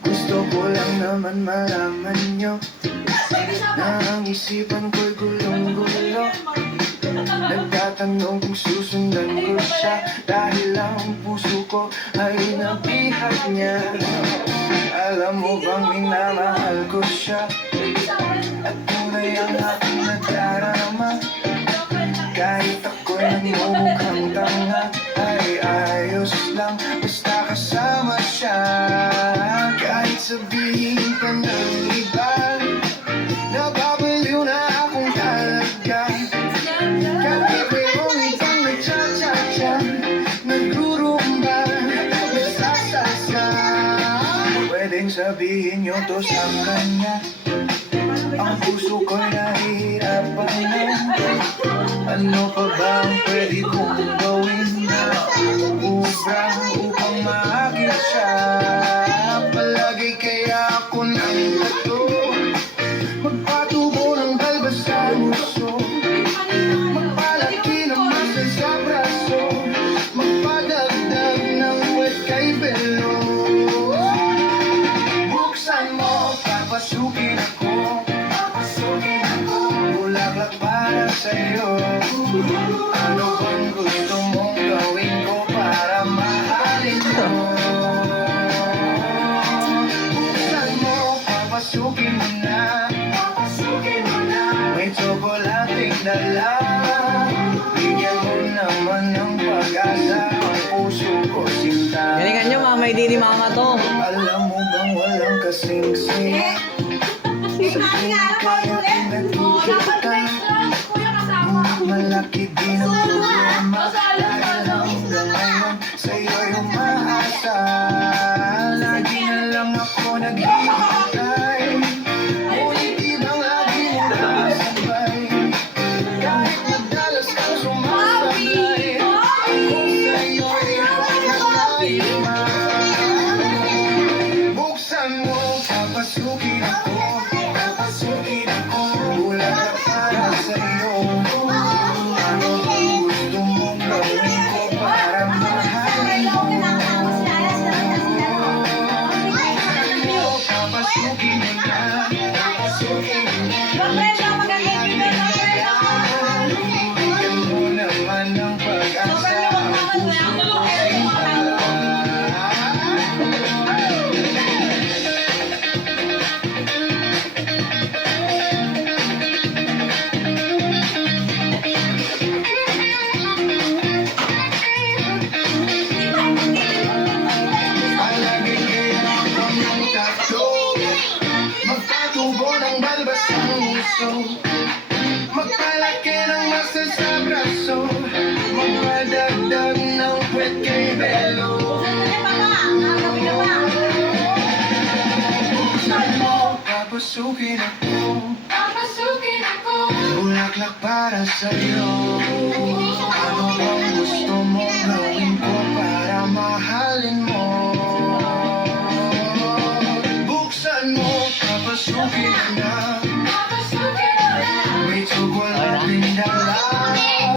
Gusto ko lang naman malaman nyo na ang isipan ko'y gulong-gulo. Nagtatanong kung susundan ko siya dahil ang puso ko ay nabihag niya. Alam mo bang minamahal ko siya at tunay ang aking nadarama. Kahit ako'y nagmumukhang tanga ay ayos lang basta kasama siya. Kahit sabihin ka ng iba, nababaliw na akong talaga. Kahit mayroong ibang nagtsatsa-tsa, nagrurumba, nagsasasa. Pwedeng sabihin nyo to sa kanya, ang puso ko'y nahihirapan na. Ano pa ba ang pwede kong gawin na ubra upang maagil siya? Palagi kaya ako ng bato, magpatubo ng balbas sa puso, magpalaki ng masa sa braso, magpadagdag ng wet kay Belo. Buksan mo, papasukin ako, bulaklak para sa'yo. Ano bang gusto mong gawin ko para mahalin mo? Buksan mo, papasukin mo na, may tsokolating dala. Bigyan mo naman ng pag-asa ang puso ko, sinta. Galingan nyo, mamay di ni mama to. Alam mo bang walang kasing saya sa tuwing kayo pinagkikita? Malaki din ang problema dahil hanggang ngayon sa'yo'y umaasa. Lagi na lang ako naghihintay, ngunit di bang lagi mo nakasabay? Kahit madalas kang sumasabay, ako sa'yo'y nakakaima. Buksan mo, papasukin ako, bulaklak para sa'yo. Magpalaki ng masa sa braso, magpadagdag ng puwet kay Belo. Buksan mo, papasukin ako, bulaklak para sa'yo. Ano bang